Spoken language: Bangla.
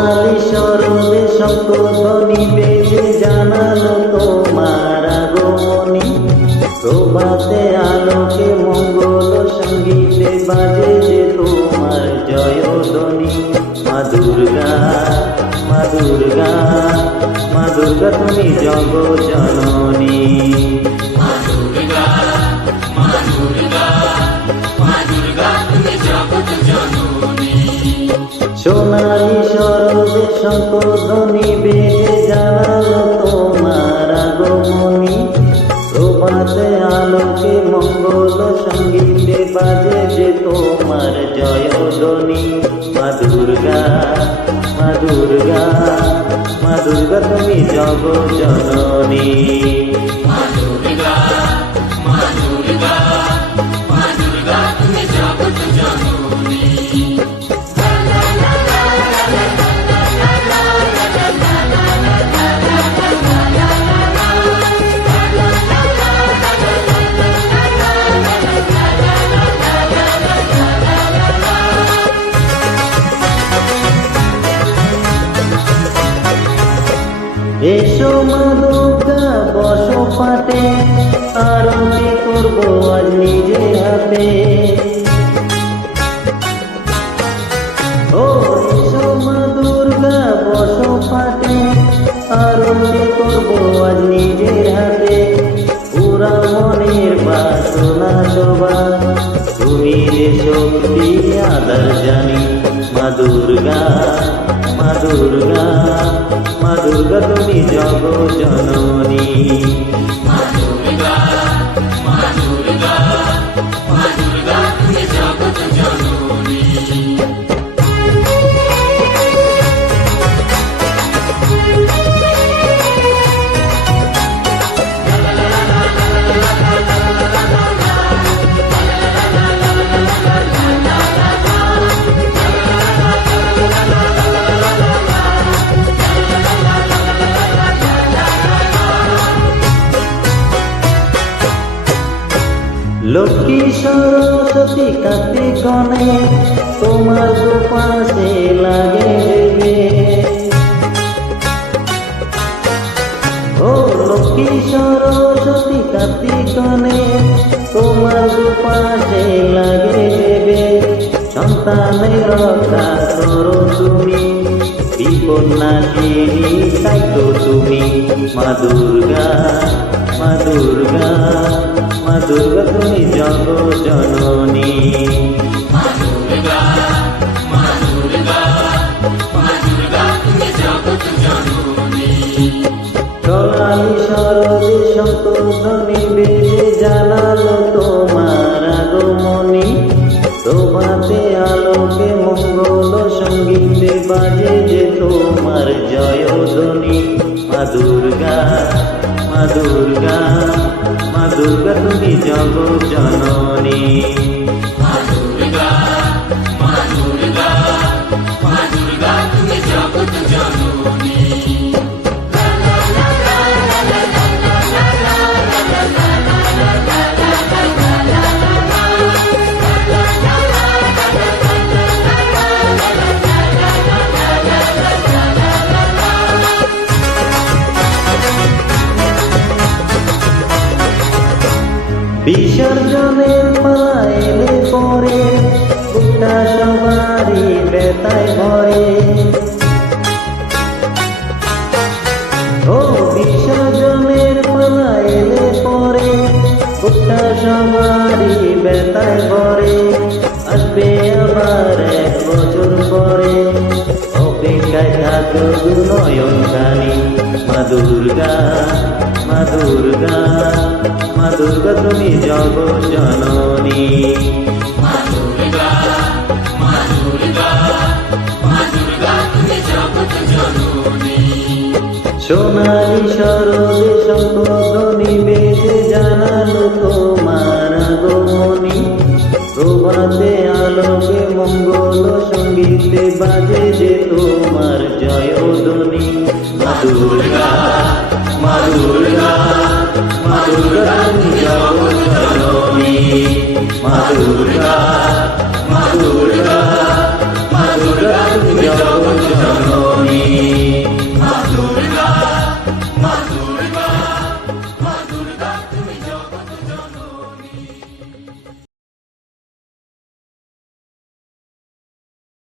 সোনালি সরদে শঙ্খধ্বনি বেজে জানালো তোমার আগমনী। প্রভাতে আলোকে মঙ্গল সঙ্গীতে বাজে যে তোমার জয়ধ্বনি। মা দুর্গা, মা দুর্গা, মা দুর্গা তুমি জগৎ জননী। মা দুর্গা, মা দুর্গা, মা দুর্গা তুমি জগৎ জননী। সোনালি সরদে শঙ্খধ্বনি বেজে জানালো তোমার আগমনী। প্রভাতে আলোকে মঙ্গল সঙ্গীতে বাজে যে তোমার জয়ধ্বনি। মা দুর্গা, মা দুর্গা, মা দুর্গা তুমি জগৎ জননী। মা দুর্গা, মা দুর্গা, মা দুর্গা তুমি জগৎ জননী। এসো মা দুর্গা বসো পাটে, আরতি করবো আজ নিজে হাতে। ও এসো মা দুর্গা বসো পাটে, আরতি করবো আজ নিজে হাতে। পুরা মনের বাসনা শোভা, তুমি যে শক্তি আদার জানি। মা দুর্গা, মা দুর্গা, মা দুর্গা তুমি জগৎ জননী। মা দুর্গা, মা দুর্গা, মা দুর্গা তুমি জগৎ জননী। লক্ষ্মী সরস্বতী কার্তিক গণেশ তোমার দুপাশে লাগে দেবে। ও লক্ষ্মী সরস্বতী কার্তিক গণেশ তোমার দুপাশে লাগে দেবে। সন্তানের রক্ষা করো তুমি, বিপদ নাশিনী তাই তো তুমি। মা দুর্গা, মা দুর্গা, মা দুর্গা তুমি জগৎ জননী। মা দুর্গা, মা দুর্গা, মা দুর্গা তুমি জগৎ জননী। সোনালি সরদে শঙ্খধ্বনি বেজে জানালো তোমার আগমনী। প্রভাতে আলোকে মঙ্গল সঙ্গীতে বাজে যে তোমার জয়ধ্বনি। মা দুর্গা, মা দুর্গা, মা দুর্গা তুমি জগৎ জননী। মা দুর্গা, মা দুর্গা, মা দুর্গা তুমি জগৎ জননী। বিসর্জনের পালা এলে পরে বুকটা সবারই ব্যথায় ভরে। ও বিসর্জনের পালা এলে পরে বুকটা সবারই ব্যথায় ভরে। আসবে আবার এক বছর পরে, অপেক্ষায় থাকো নয়ন খানি। মা দুর্গা, মা দুর্গা, মা দুর্গা তুমি জগৎ জননী। মা দুর্গা, মা দুর্গা, মা দুর্গা তুমি জগৎ জননী। সোনালি সরদে শঙ্খধ্বনি বেজে জানালো তোমার আগমনী। প্রভাতে আলোকে মঙ্গল সঙ্গীতে বাজে যে তোমার জয়ধ্বনি। মা দুর্গা, মা দুর্গা, মা দুর্গা তুমি জগৎ জননী। মা দুর্গা,